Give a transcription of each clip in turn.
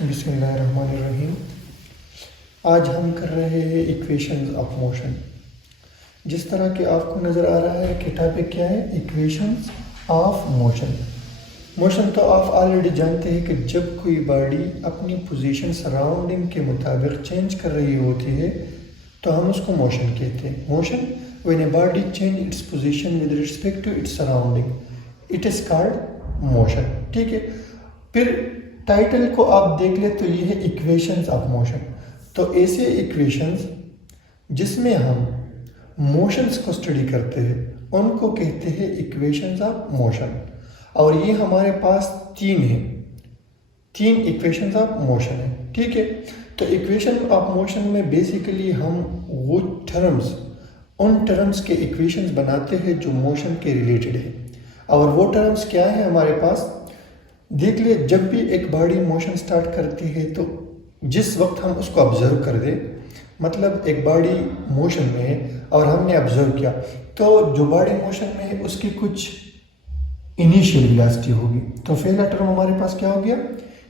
बिस्मिल्लाहिर्रहमानिर्रहीम। आज हम कर रहे हैं इक्वेशंस ऑफ मोशन। जिस तरह के आपको नज़र आ रहा है कि टॉपिक क्या है, इक्वेशंस ऑफ मोशन। मोशन तो आप ऑलरेडी जानते हैं कि जब कोई बॉडी अपनी पोजीशन सराउंडिंग के मुताबिक चेंज कर रही होती है तो हम उसको मोशन कहते हैं। Motion when a body change its position with respect to its surrounding, it is called motion. ठीक है, फिर टाइटल को आप देख ले तो ये है इक्वेशंस ऑफ मोशन। तो ऐसे इक्वेशंस जिसमें हम मोशंस को स्टडी करते हैं उनको कहते हैं इक्वेशंस ऑफ मोशन। और ये हमारे पास तीन इक्वेशंस ऑफ मोशन है। ठीक है, तो इक्वेशन ऑफ मोशन में बेसिकली हम वो उन टर्म्स के इक्वेशंस बनाते हैं जो मोशन के रिलेटेड है। और वो टर्म्स क्या है हमारे पास, देख ले, जब भी एक बॉडी मोशन स्टार्ट करती है तो जिस वक्त हम उसको ऑब्जर्व कर दे, मतलब एक बॉडी मोशन में है और हमने ऑब्जर्व किया, तो जो बॉडी मोशन में है उसकी कुछ इनिशियल वेलोसिटी होगी। तो पहला टर्म हमारे पास क्या हो गया,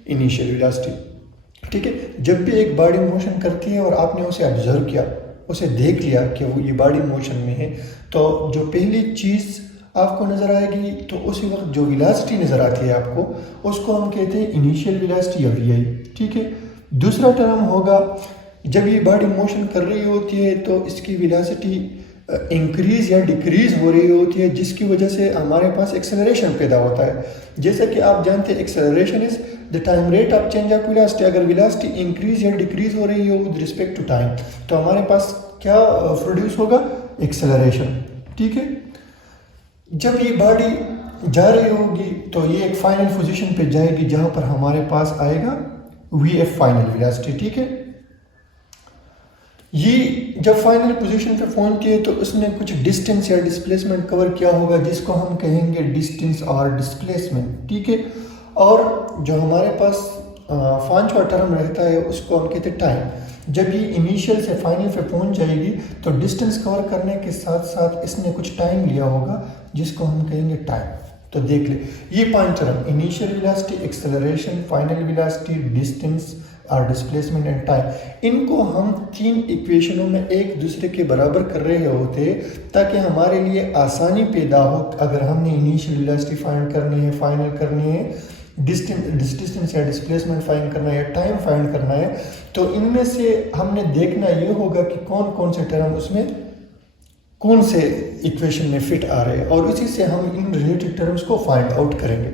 इनिशियल वेलोसिटी। ठीक है, जब भी एक बॉडी मोशन करती है और आपने उसे ऑब्जर्व किया, उसे देख लिया कि वो ये बॉडी मोशन में है, तो जो पहली चीज़ आपको नज़र आएगी तो उसी वक्त जो वेलोसिटी नज़र आती है आपको, उसको हम कहते हैं इनिशियल वेलोसिटी या वी आई। ठीक है, दूसरा टर्म होगा जब ये बॉडी मोशन कर रही होती है तो इसकी वेलोसिटी इंक्रीज या डिक्रीज हो रही होती है, जिसकी वजह से हमारे पास एक्सेलरेशन पैदा होता है। जैसे कि आप जानते हैं acceleration is the time rate of change of velocity. अगर वेलोसिटी इंक्रीज या डिक्रीज हो रही हो विद रिस्पेक्ट टू टाइम तो हमारे पास क्या प्रोड्यूस होगा, एक्सेलरेशन। ठीक है, जब ये बॉडी जा रही होगी तो ये एक फाइनल पोजीशन पे जाएगी जहां पर हमारे पास आएगा वी एफ फाइनल वेलोसिटी। ठीक है, ये जब फाइनल पोजीशन पे पहुंच के तो उसने कुछ डिस्टेंस या डिस्प्लेसमेंट कवर किया होगा जिसको हम कहेंगे डिस्टेंस और डिस्प्लेसमेंट। ठीक है, और जो हमारे पास पांचवा टर्म रहता है उसको हम कहते हैं टाइम। जब ये इनिशियल से फाइनल पे पहुंच जाएगी तो डिस्टेंस कवर करने के साथ साथ इसने कुछ टाइम लिया होगा जिसको हम कहेंगे टाइम। तो देख ले, ये पांच term, initial velocity, acceleration, final velocity, distance और डिस्प्लेसमेंट एंड टाइम, इनको हम तीन इक्वेशनों में एक दूसरे के बराबर कर रहे होते ताकि हमारे लिए आसानी पैदा हो। अगर हमने इनिशियल वेलोसिटी फाइंड करनी है, फाइनल करनी है, डिस्टेंस या डिस्प्लेसमेंट फाइंड करना है, टाइम फाइंड करना है, तो इनमें से हमने देखना ये होगा कि कौन कौन से टर्म उसमें कौन से इक्वेशन में फिट आ रहे हैं, और उसी से हम इन रिलेटेड टर्म्स को फाइंड आउट करेंगे।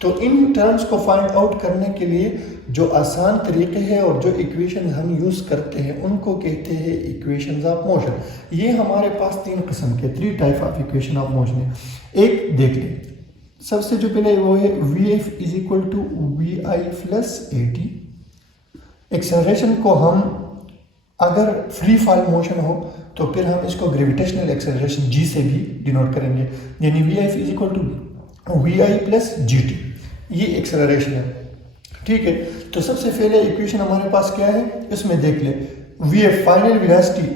तो इन टर्म्स को फाइंड आउट करने के लिए जो आसान तरीके हैं और जो इक्वेशन हम यूज़ करते हैं उनको कहते हैं इक्वेशंस ऑफ मोशन। ये हमारे पास तीन किस्म के, 3 type of equation of motion है। एक देख लें, सबसे जो पहले वो है V F is equal to we I plus A T. Acceleration को हम अगर फ्री फॉल मोशन हो तो फिर हम इसको ग्रेविटेशनल एक्सेलरेशन जी से भी डिनोट करेंगे, यानी V F is equal to we I plus G T, ये एक्सेलरेशन है। ठीक है, तो सबसे पहले इक्वेशन हमारे पास क्या है, इसमें देख ले, V F final velocity.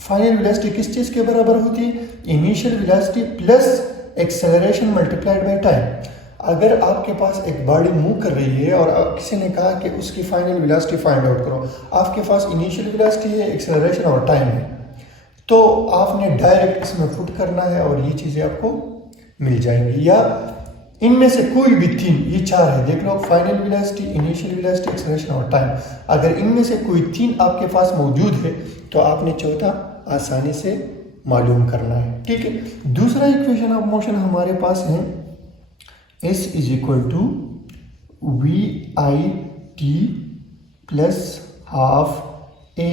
Final velocity किस चीज़ के बराबर होती है, initial velocity plus acceleration multiplied by time. अगर आपके पास एक बॉडी मूव कर रही है और किसी ने कहा कि उसकी फाइनल वेलोसिटी फाइंड आउट करो, आपके पास इनिशियल वेलोसिटी है, एक्सेलरेशन और टाइम है, तो आपने डायरेक्ट इसमें पुट करना है और ये चीज़ें आपको मिल जाएंगी। या इनमें से कोई भी तीन, ये चार है, देख लो, final velocity, initial velocity, acceleration और टाइम। अगर इनमें से कोई तीन आपके पास मौजूद है तो आपने चौथा आसानी से मालूम करना है। ठीक है, दूसरा इक्वेशन ऑफ मोशन हमारे पास है S is equal to we I T plus half A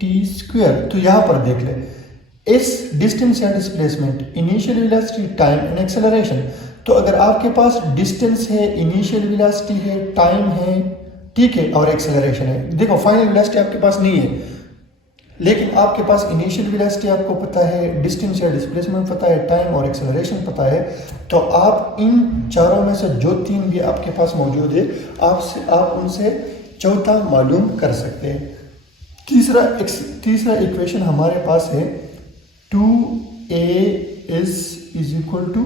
T square. तो यहाँ पर देख ले, S डिस्टेंस या displacement, initial velocity, time and acceleration. तो अगर आपके पास डिस्टेंस है, इनिशियल वेलोसिटी है, टाइम है, ठीक है, और एक्सेलरेशन है, देखो फाइनल वेलोसिटी आपके पास नहीं है लेकिन आपके पास इनिशियल वेलोसिटी आपको पता है, डिस्टेंस या डिस्प्लेसमेंट पता है, टाइम और एक्सेलरेशन पता है, तो आप इन चारों में से जो तीन भी आपके पास मौजूद है आप उनसे चौथा मालूम कर सकते हैं। तीसरा इक्वेशन हमारे पास है 2as is equal to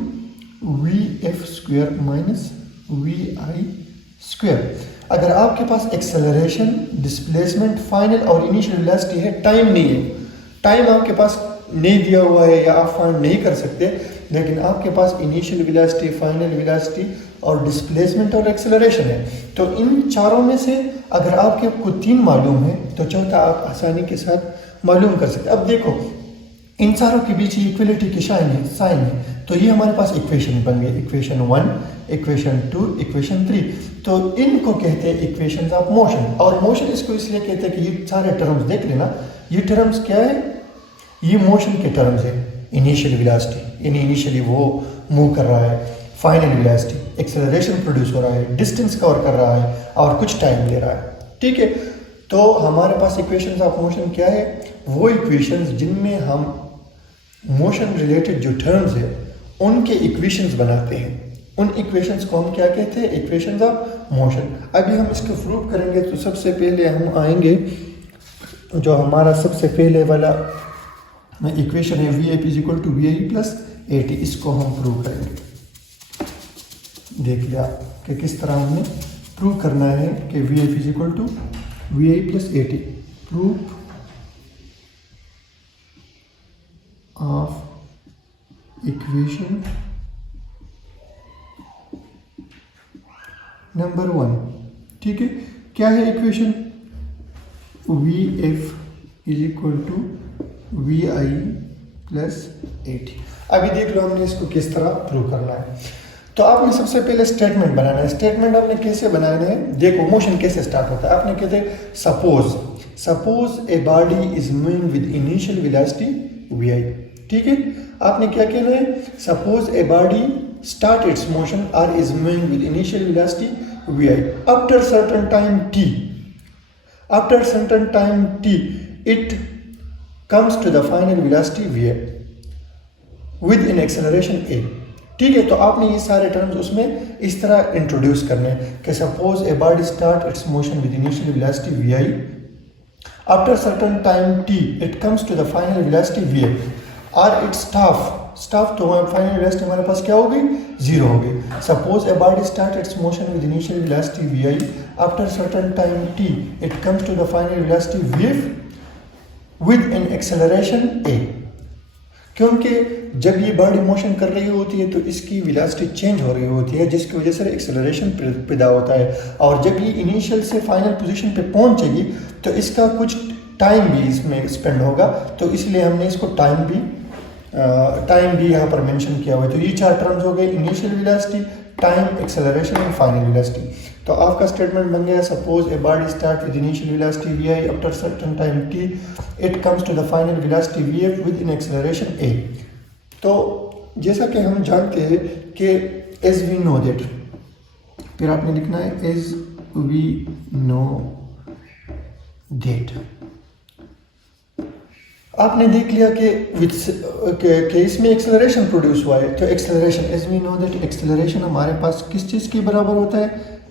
we F square minus we I square. अगर आपके पास एक्सेलरेशन, डिस्प्लेसमेंट, फाइनल और इनिशियल वेलोसिटी है, टाइम नहीं है, टाइम आपके पास नहीं दिया हुआ है या आप फाइंड नहीं कर सकते, लेकिन आपके पास इनिशियल वेलोसिटी, फाइनल वेलोसिटी और डिस्प्लेसमेंट और एक्सेलरेशन है, तो इन चारों में से अगर आपको 3 मालूम है तो चौथा आप आसानी के साथ मालूम कर सकते। अब देखो इन चारों के बीच इक्वलिटी की साइन है, तो ये हमारे पास इक्वेशन बन गई, इक्वेशन 1, इक्वेशन 2, इक्वेशन 3। तो इनको कहते हैं इक्वेशंस ऑफ मोशन। और मोशन इसको इसलिए कहते हैं कि ये सारे टर्म्स देख लेना, ये टर्म्स क्या है, ये मोशन के टर्म्स है। इनिशियल वेलोसिटी यानी इनिशियली वो मूव कर रहा है, फाइनल वेलोसिटी एक्सेलरेशन प्रोड्यूस हो रहा है, डिस्टेंस कवर कर रहा है और कुछ टाइम ले रहा है, ठीक है। तो हमारे पास इक्वेशंस ऑफ मोशन क्या है, वो इक्वेशंस जिनमें हम मोशन रिलेटेड जो टर्म्स है उनके इक्वेशंस बनाते हैं, उन इक्वेशंस को हम क्या कहते हैं, इक्वेशंस ऑफ मोशन। अभी हम इसको प्रूव करेंगे, तो सबसे पहले हम आएंगे जो हमारा सबसे पहले वाला इक्वेशन है VF = VI + AT, इसको हम प्रूव करेंगे। देख लिया कि किस तरह हमने प्रूव करना है कि VF = VI + AT, proof of equation number 1, ठीक है। क्या है इक्वेशन, VF = VI + AT। अभी देख लो हमने इसको किस तरह प्रूव करना है। तो आपने सबसे पहले स्टेटमेंट बनाना है। स्टेटमेंट आपने कैसे बनाना है, देखो मोशन कैसे स्टार्ट होता है। आपने कहते हैं suppose a body is moving with initial velocity VI, ठीक है। आपने क्या कहना है, suppose a body start its motion और is moving with initial velocity VI after certain time t, after certain time t it comes to the final velocity VI with an acceleration a, ठीक है। तो आपने ये सारे terms उसमें इस तरह इंट्रोड्यूस करने हैं कि suppose a body start its motion with initial velocity VI after certain time t it comes to the final velocity VI और इट्स स्टाफ तो फाइनल वेलोसिटी हमारे पास क्या होगी, 0 होगी। Suppose a body start its motion with initial velocity VI after certain time t it comes to the final velocity VF with an acceleration a, क्योंकि जब ये बॉडी मोशन कर रही होती है तो इसकी वेलोसिटी चेंज हो रही होती है, जिसकी वजह से एक्सेलरेशन पैदा होता है। और जब ये इनिशियल से फाइनल पोजीशन पे पहुंचेगी तो इसका कुछ टाइम भी इसमें स्पेंड होगा, तो इसलिए हमने इसको टाइम भी यहाँ पर मेंशन किया हुआ है। तो ये 4 टर्म्स हो गए, initial velocity, time, acceleration and final velocity. तो आपका स्टेटमेंट बन गया, suppose a body start with initial velocity VI after certain time t it comes to the final velocity VF with an acceleration a। तो जैसा कि हम जानते हैं कि एज वी नो दैट, फिर आपने लिखना है एज वी नो दैट। आपने देख लिया कि इसमें एक्सेलरेशन प्रोड्यूस हुआ है, तो acceleration as we know that acceleration हमारे पास किस चीज़ के बराबर होता है,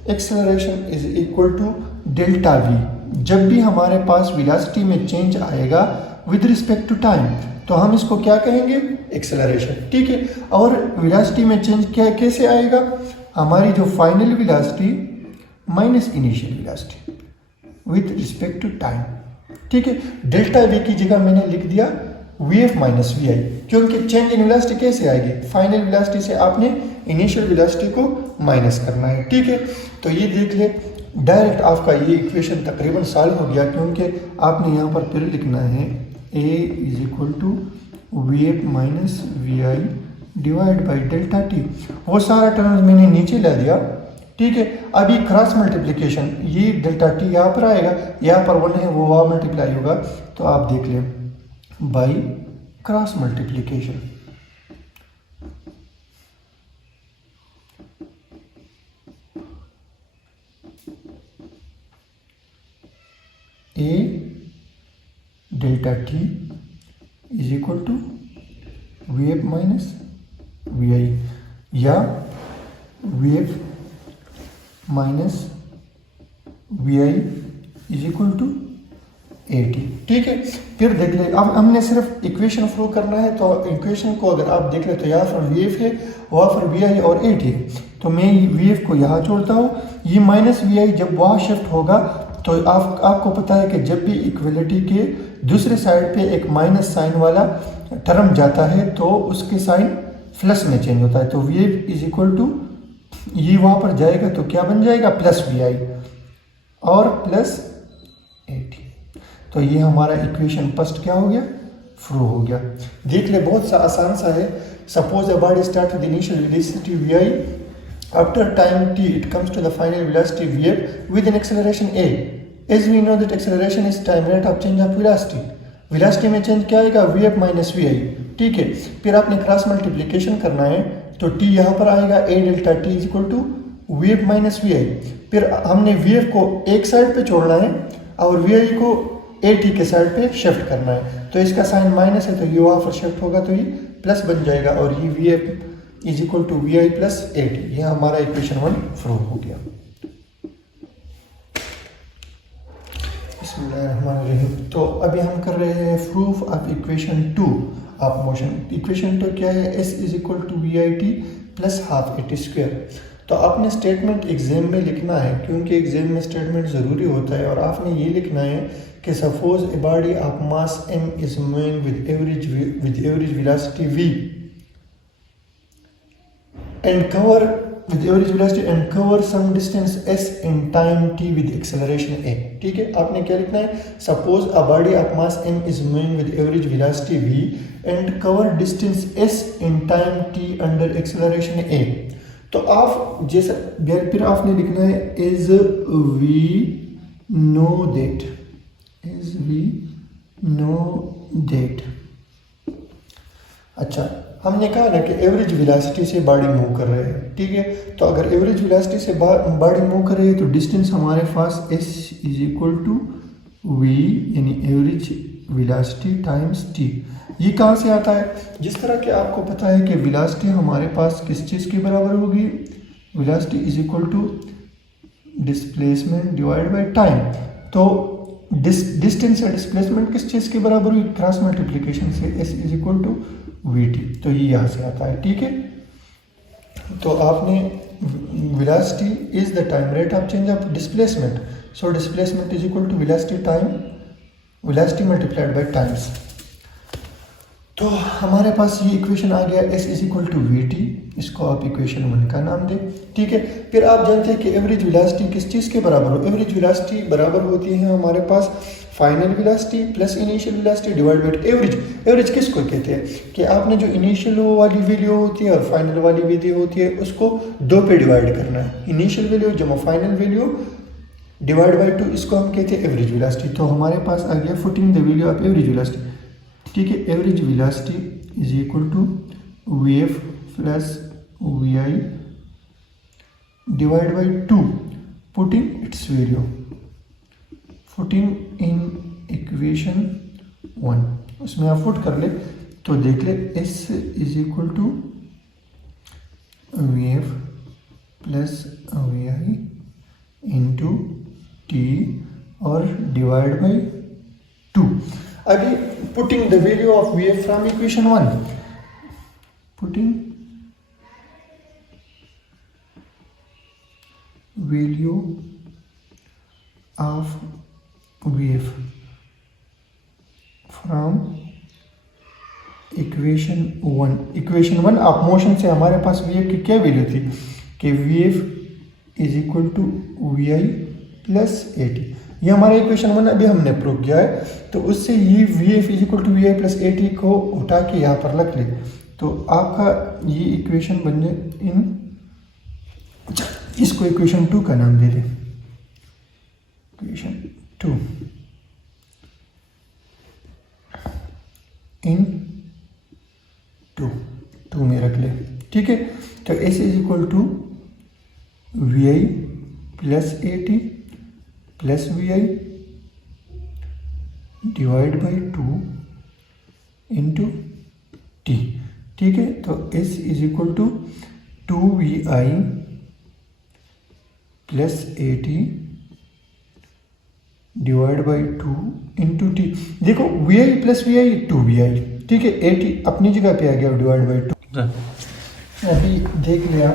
acceleration is equal to delta V। जब भी हमारे पास वेलोसिटी में चेंज आएगा विद रिस्पेक्ट टू टाइम तो हम इसको क्या कहेंगे, एक्सेलरेशन, ठीक है। और वेलोसिटी में चेंज क्या कैसे आएगा, हमारी जो final velocity minus initial velocity with respect to time, ठीक है। डेल्टा V की जगह मैंने लिख दिया VF - VI, क्योंकि चेंज इन वेलोसिटी कैसे आएगी, फाइनल वेलोसिटी से आपने इनिशियल वेलोसिटी को माइनस करना है, ठीक है। तो ये देख ले, डायरेक्ट आपका ये इक्वेशन तकरीबन सॉल्व हो गया, क्योंकि आपने यहाँ पर फिर लिखना है A = VF - VI divide by delta t। वो सारा टर्म्स मैंने नीचे ला दिया, ठीक है। अभी क्रॉस मल्टीप्लिकेशन, ये डेल्टा t यहाँ पर आएगा, यहाँ पर 1 है वो वहाँ मल्टीप्लाई होगा, तो आप देख लें by cross multiplication. A delta t is equal to VF - VI या VF - VI is equal to 80। ठीक है, फिर देख ले, अब हमने सिर्फ इक्वेशन प्रूव करना है, तो इक्वेशन को अगर आप देख ले तो यहाँ पर वी एफ है, वहाँ पर वी आई और 80 है, तो मैं वी एफ को यहाँ छोड़ता हूँ। ये माइनस वी आई जब वहाँ शिफ्ट होगा तो आपको पता है कि जब भी इक्वलिटी के दूसरे साइड पे एक माइनस साइन वाला टर्म जाता है तो उसके साइन प्लस में चेंज होता है। तो we F is equal to, ये वहाँ पर जाएगा तो क्या बन जाएगा, प्लस वी आई और प्लस 80। तो ये हमारा इक्वेशन फर्स्ट क्या हो गया, प्रूव हो गया। देख ले, बहुत सा आसान सा है। Suppose a body start with initial velocity V I, after time t it comes to the final velocity vf with an acceleration a, as we know that acceleration is time rate of change of velocity। Velocity में change क्या आएगा, vf minus we i. ठीक है, फिर आपने cross multiplication करना है तो t यहाँ पर आएगा a delta t is equal to vf minus we I. फिर हमने vf को एक साइड पे छोड़ना है और वी आई को ए टी के साइड पे शिफ्ट करना है, तो इसका साइन माइनस है तो ये वहाँ पर शिफ्ट होगा तो ये प्लस बन जाएगा, और ये V F is equal to we I plus A T. ये हमारा इक्वेशन 1 प्रूव हो गया। बिस्मिल्लाहिर्रहमानिर्रहीम। तो अभी हम कर रहे हैं proof of equation 2 of motion. Equation 2 क्या है, S is equal to we I T plus half A T square. तो आपने स्टेटमेंट एग्जाम में लिखना है, क्योंकि एग्जाम में स्टेटमेंट ज़रूरी होता है, और आपने ये लिखना है कि suppose a body of mass m is moving with average velocity v and cover some distance s in time t with acceleration a। ठीक है, आपने क्या लिखना है, suppose a body of mass m is moving with average velocity v and cover distance s in time t under acceleration a। तो आप जैसा फिर आपने लिखना है as we know that। अच्छा, हमने कहा ना कि एवरेज वेलोसिटी से बॉडी मूव कर रहे हैं। ठीक है, तो अगर एवरेज वेलोसिटी से बॉडी मूव कर रही है तो डिस्टेंस हमारे पास s is equal to v, यानी एवरेज वेलोसिटी टाइम्स t। ये कहाँ से आता है, जिस तरह कि आपको पता है कि वेलोसिटी हमारे पास किस चीज़ के बराबर होगी, velocity is equal to displacement divide by time. तो डिस्टेंस या डिस्प्लेसमेंट किस चीज़ के बराबर हुई, क्रॉस मल्टीप्लिकेशन से s is equal to V T. तो ये यहाँ से आता है। ठीक है, तो आपने velocity is the time rate of change of displacement, so displacement is equal to velocity multiplied by times. तो हमारे पास ये इक्वेशन आ गया, s is equal to V T, इसको आप इक्वेशन 1 का नाम दें। ठीक है, फिर आप जानते हैं कि एवरेज वेलोसिटी किस चीज़ के बराबर हो, एवरेज वेलोसिटी बराबर होती है हमारे पास final velocity plus initial velocity divide by average. Average किसको कहते हैं कि आपने जो इनिशियल वाली वैल्यू होती है और फाइनल वाली वैल्यू होती है उसको 2 पे डिवाइड करना है, इनिशियल वैल्यू जमा फाइनल वैल्यू डिवाइड बाय 2, इसको हम कहते हैं एवरेज वेलोसिटी। तो हमारे पास आ गया putting the value of average velocity. ठीक है, average velocity is equal to V F plus we I divide by 2, putting its value, putting in equation 1। उसमें आप पुट कर ले तो देख ले s is equal to V F plus we I into T और डिवाइड बाई 2। अभी putting the value of V F from equation 1, putting value of V F from equation 1। Equation 1 of motion से हमारे पास V F की क्या value थी कि V F is equal to we I plus A T. ये हमारा equation 1 अभी हमने प्रूव किया है, तो उससे ये V F is equal to we I plus A T को उठा के यहाँ पर रख ले तो आपका ये इक्वेशन बन जाए इन, इसको इक्वेशन 2 का नाम दे दे, इक्वेशन 2 इन 2 में रख ले। ठीक है, तो s is equal to we I plus A T plus we I divide by 2 into T. ठीक है, तो s is equal to 2vi plus A T divide by 2 into T. देखो V I plus we I 2 VI, ठीक है, A T अपनी जगह पे आ गया डिवाइड बाई 2। अभी देख लिया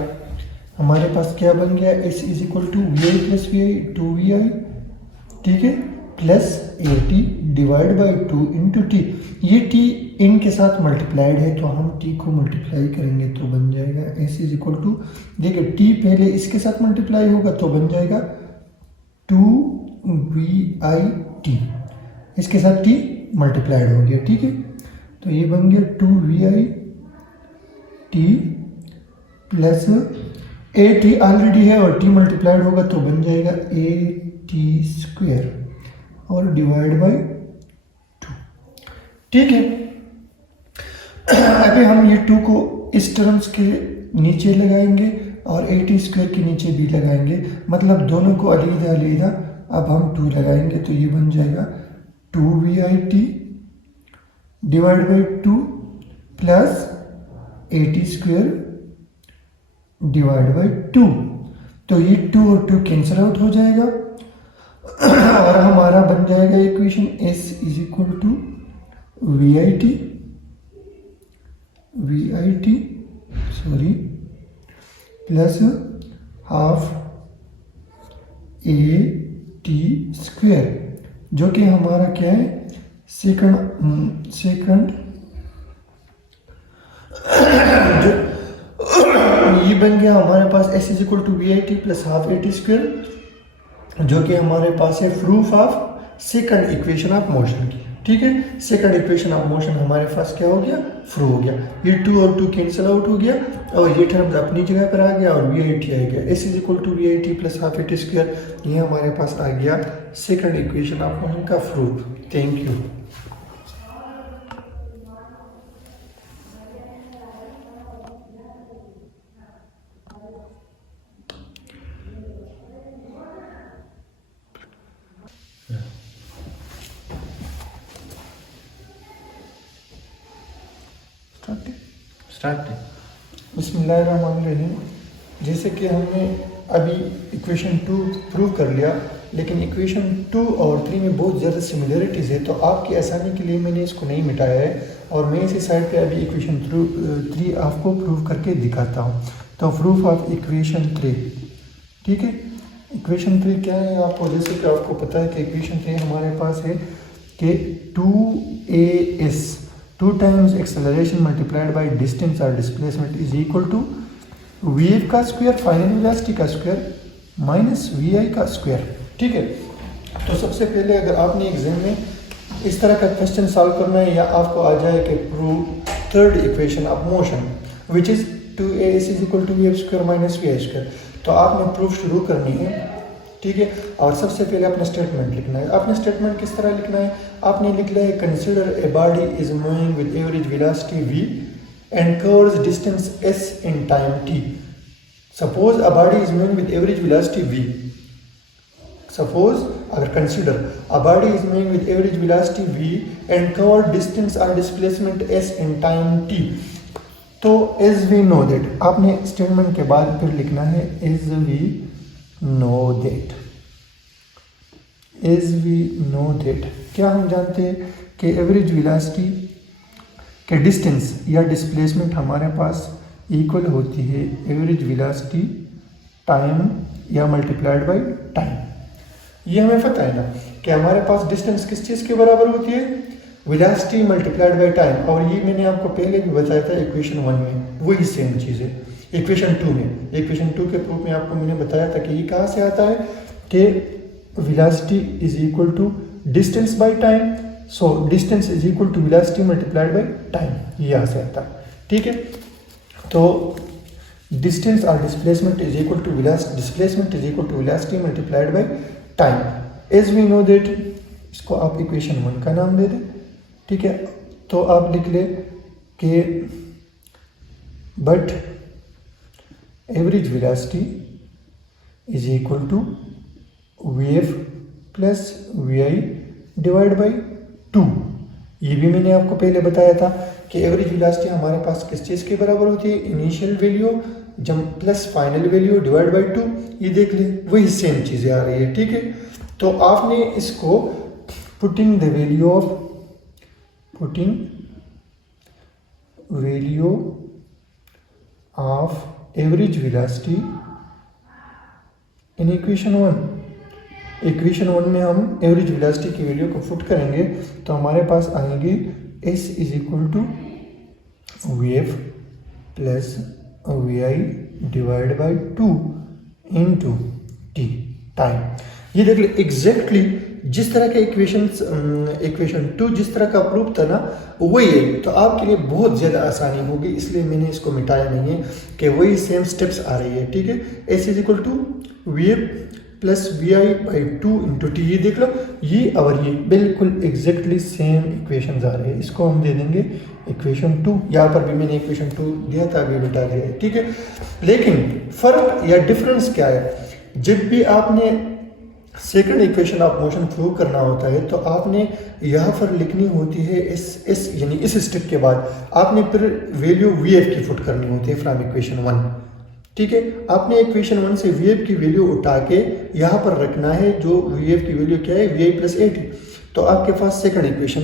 हमारे पास क्या बन गया, S is equal to we I plus we I 2 VI, ठीक है, plus A T divide by 2 into T. ये टी इन के साथ मल्टीप्लाइड है तो हम टी को मल्टीप्लाई करेंगे तो बन जाएगा एस इज इक्वल टू, देखिए टी पहले इसके साथ मल्टीप्लाई होगा तो बन जाएगा 2VI टी, इसके साथ टी मल्टीप्लाइड हो गया, ठीक है, तो ये बन गया 2VI T plus A T already है और टी मल्टीप्लाइड होगा तो बन जाएगा ए टी स्क्वायर और डिवाइड बाई 2, ठीक है। अभी हम ये 2 को इस टर्म्स के नीचे लगाएंगे और ए टी स्क्वायर के नीचे भी लगाएंगे, मतलब दोनों को अलग अलग अब हम 2 लगाएंगे तो ये बन जाएगा 2VI T divide by 2 plus A T square divide by 2, तो ये 2 और 2 कैंसिल आउट हो जाएगा और हमारा बन जाएगा equation S is equal to we I T sorry plus half A T square, जो कि हमारा क्या है सेकंड जो ये बन गया हमारे पास s is equal to we I T plus half A T square, जो कि हमारे पास है proof of second equation of motion की, ठीक है। सेकंड इक्वेशन ऑफ मोशन हमारे पास क्या हो गया, प्रूव हो गया, ये 2 और 2 कैंसिल आउट हो गया और ये टर्म अपनी जगह पर आ गया और वी आई टी आ गया, S is equal to we I T plus half A T square, ये हमारे पास आ गया सेकंड इक्वेशन ऑफ मोशन का प्रूफ। Thank you. बिस्मिल्लाहिर्रहमानिर्रहीम। जैसे कि हमने अभी इक्वेशन 2 प्रूव कर लिया, लेकिन इक्वेशन 2 और 3 में बहुत ज़्यादा सिमिलरिटीज़ है, तो आपकी आसानी के लिए मैंने इसको नहीं मिटाया है और मैं इसी साइड पे अभी इक्वेशन 3 आपको प्रूव करके दिखाता हूँ। तो प्रूफ ऑफ इक्वेशन 3, ठीक है। इक्वेशन 3 क्या है, आपको जैसे कि आपको पता है कि इक्वेशन 3 हमारे पास है कि 2AS 2 times acceleration multiplied by distance or displacement is equal to VF का स्क्वायर फाइनल वेलोसिटी का स्क्वायर माइनस VI का स्क्वायर, ठीक है। तो सबसे पहले अगर आपने एग्जाम में इस तरह का क्वेश्चन सॉल्व करना है या आपको आ जाए कि prove third equation of motion which is 2AS is equal to VF square minus VI square, तो आपने प्रूफ शुरू करनी है, ठीक है। और सबसे पहले अपना स्टेटमेंट लिखना है। अपना स्टेटमेंट किस तरह लिखना है, आपने लिखना है consider a body is moving with average velocity v and covers distance s in time t। Suppose a body is moving with average velocity v, suppose अगर consider a body is moving with average velocity v and cover distance और displacement s in time t, तो as we know that आपने statement के बाद फिर लिखना है as we know that, as we know that क्या हम जानते हैं कि एवरेज वेलोसिटी के डिस्टेंस या डिस्प्लेसमेंट हमारे पास इक्वल होती है एवरेज वेलोसिटी टाइम या मल्टीप्लाइड बाय टाइम। ये हमें पता है ना कि हमारे पास डिस्टेंस किस चीज़ के बराबर होती है, वेलोसिटी मल्टीप्लाइड बाय टाइम, और ये मैंने आपको पहले भी बताया था इक्वेशन 1 में, वही सेम चीज़ है इक्वेशन 2 में। इक्वेशन 2 के प्रूफ में आपको मैंने बताया था कि ये कहाँ से आता है कि velocity is equal to distance by time, so distance is equal to velocity multiplied by time, ये यहाँ से आता है, ठीक है। तो डिस्टेंस और displacement is equal to velocity, displacement is equal to velocity multiplied by time. As we know that, इसको आप इक्वेशन 1 का नाम दे दें, ठीक है। तो आप लिख ले कि but average velocity is equal to VF plus VI divide by 2। ये भी मैंने आपको पहले बताया था कि एवरेज वेलोसिटी हमारे पास किस चीज़ के बराबर होती है, इनिशियल वैल्यू जब plus final value divide by 2। ये देख ले वही सेम चीज़ें आ रही है, ठीक है। तो आपने इसको putting the value of average velocity in equation 1। Equation 1 में हम एवरेज वेलोसिटी की वैल्यू को पुट करेंगे तो हमारे पास आएंगे s is equal to V F plus we I divide by 2 into T time. ये देख लो एग्जैक्टली जिस तरह का इक्वेशन 2 जिस तरह का प्रूफ था ना वही है। तो आपके लिए बहुत ज़्यादा आसानी होगी, इसलिए मैंने इसको मिटाया नहीं है कि वही सेम स्टेप्स आ रही है। ठीक है, S is equal to V F plus we I by 2 into T. ये देख लो, ये और ये बिल्कुल एग्जैक्टली सेम इक्वेशंस आ रही है। इसको हम दे देंगे इक्वेशन 2। यहाँ पर भी मैंने इक्वेशन 2 दिया था, अभी मिटा दिया है। ठीक है, लेकिन फ़र्क या डिफरेंस क्या है, जब भी आपने second equation of motion prove करना होता है तो आपने यहाँ पर लिखनी होती है एस यानी इस स्टेप के बाद आपने फिर वैल्यू वी एफ की पुट करनी होती है फ्रॉम इक्वेशन 1। ठीक है, आपने इक्वेशन 1 से वी एफ की वैल्यू उठा के यहाँ पर रखना है, जो वी एफ की वैल्यू क्या है, V I plus A T. तो आपके पास सेकंड इक्वेशन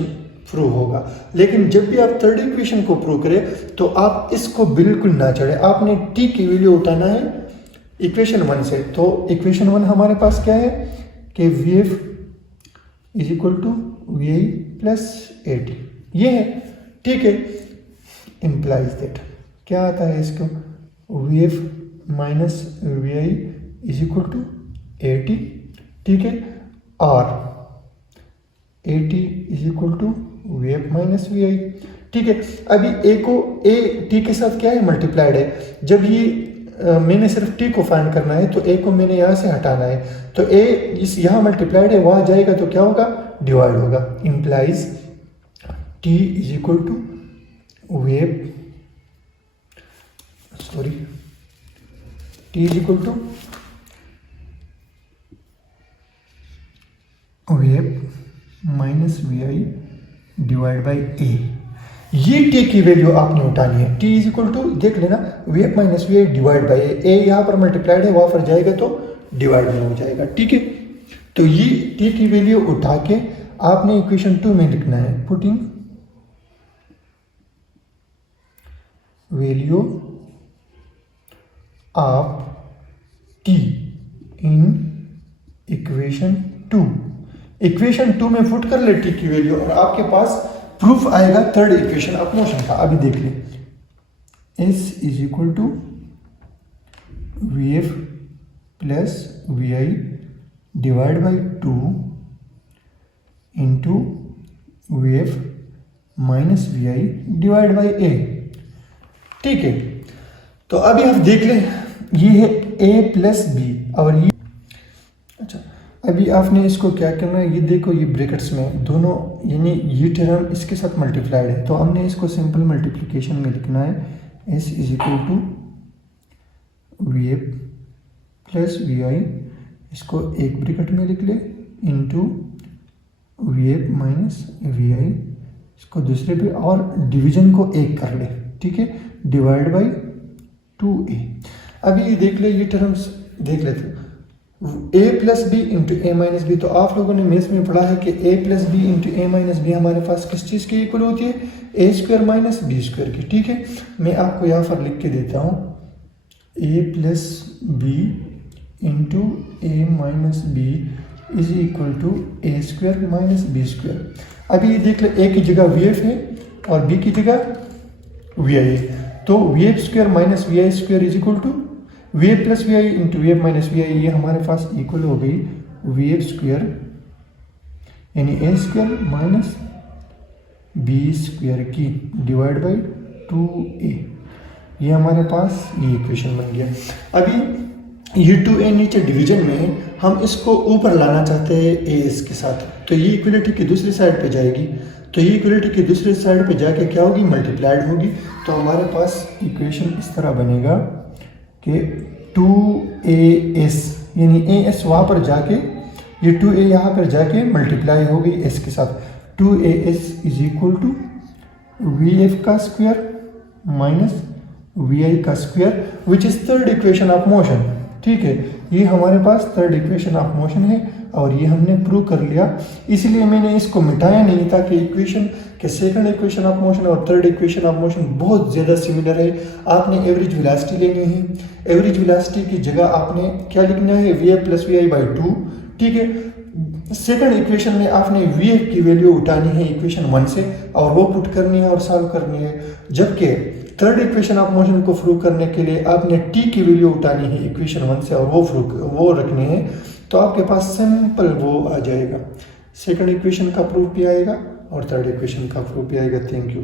प्रूव होगा। लेकिन जब भी आप थर्ड इक्वेशन को प्रूव करें तो आप इसको बिल्कुल ना चढ़े, आपने टी की वैल्यू उठाना है इक्वेशन 1 से। तो इक्वेशन 1 हमारे पास क्या है कि V F is equal to we I plus A T, ये है। ठीक है, इम्प्लाइज दैट क्या आता है इसको, v f minus we i is equal to a t. ठीक है, और a t is equal to we f minus we i. ठीक है, अभी ए को ए टी के साथ क्या है, मल्टीप्लाइड है। जब ये मैंने सिर्फ टी को फाइंड करना है तो ए को मैंने यहाँ से हटाना है, तो ए इस यहाँ मल्टीप्लाइड है, वहाँ जाएगा तो क्या होगा, डिवाइड होगा। Implies t is equal to wave t is equal to wave minus we I divide by a. ये टी की वैल्यू आपने उठानी है। टी इज इक्वल टू देख लेना v f minus we I divide by a, यहाँ पर multiplied है, वहाँ पर जाएगा तो डिवाइड में हो जाएगा। ठीक है, तो ये टी की वैल्यू उठा के आपने इक्वेशन 2 में लिखना है, putting value of T in equation 2। Equation 2 में पुट कर ले टी की वैल्यू और आपके पास प्रूफ आएगा थर्ड इक्वेशन ऑफ मोशन का। अभी देख ले, s is equal to V F plus we I divide by 2 into v f minus we I divide by a. ठीक है, तो अभी आप देख लें, ये है ए प्लस बी और ये, अच्छा अभी आपने इसको क्या करना है, ये देखो ये ब्रैकेट्स में दोनों यानी ये टर्म इसके साथ मल्टीप्लाइड है, तो हमने इसको सिंपल मल्टीप्लिकेशन में लिखना है, S is equal to V F plus we i, इसको एक ब्रैकेट में लिख ले, into v f minus we i, इसको दूसरे पे, और डिवीजन को एक कर ले। ठीक है, डिवाइड बाई 2a। अभी ये देख ले, ये टर्म्स देख लेते हैं, a plus B into A minus B. तो आप लोगों ने मैथ्स में पढ़ा है कि a plus B into A minus B हमारे पास किस चीज़ की इक्वल होती है, A square minus B square की। ठीक है, मैं आपको यहाँ पर लिख के देता हूँ, a plus B into A minus B is equal to A square minus B square. अभी ये देख ले, a की जगह वी एफ है और b की जगह वी आई है, तो we f square minus we i square is equal to V F plus we I into v f minus we i, ये हमारे पास इक्वल हो गई वी एफ स्क्वायर यानी ए स्क्वायर माइनस बी स्क्वायर की divide by 2a। ये हमारे पास ये इक्वेशन बन गया। अभी ये 2a नीचे डिवीजन में है, हम इसको ऊपर लाना चाहते हैं ए इसके साथ, तो ये इक्वलिटी की दूसरी साइड पे जाएगी, तो ये इक्वलिटी की दूसरी साइड पे जाके क्या होगी, मल्टीप्लाइड होगी। तो हमारे पास इक्वेशन इस तरह बनेगा कि 2as यानी as वहाँ पर जाके, ये 2a यहाँ पर जाके मल्टीप्लाई हो गई s के साथ, 2as is equal to we F का स्क्वायर माइनस वी आई का square which is third equation of motion. ठीक है, ये हमारे पास थर्ड इक्वेशन ऑफ मोशन है और ये हमने प्रूव कर लिया। इसलिए मैंने इसको मिटाया नहीं था कि इक्वेशन के सेकंड इक्वेशन ऑफ मोशन और थर्ड इक्वेशन ऑफ मोशन बहुत ज़्यादा सिमिलर है। आपने एवरेज वेलोसिटी लेनी है। एवरेज वेलोसिटी की जगह आपने क्या लिखना है, V F plus we I by 2। ठीक है, सेकंड इक्वेशन में आपने वी एफ की वैल्यू उठानी है इक्वेशन 1 से और वो पुट करनी है और सॉल्व करनी है। जबकि थर्ड इक्वेशन ऑफ मोशन को प्रूव करने के लिए आपने टी की वैल्यू उठानी है इक्वेशन 1 से और वो रखनी है। तो आपके पास सिंपल वो आ जाएगा, सेकंड इक्वेशन का प्रूफ भी आएगा और थर्ड इक्वेशन का प्रूफ भी आएगा। Thank you.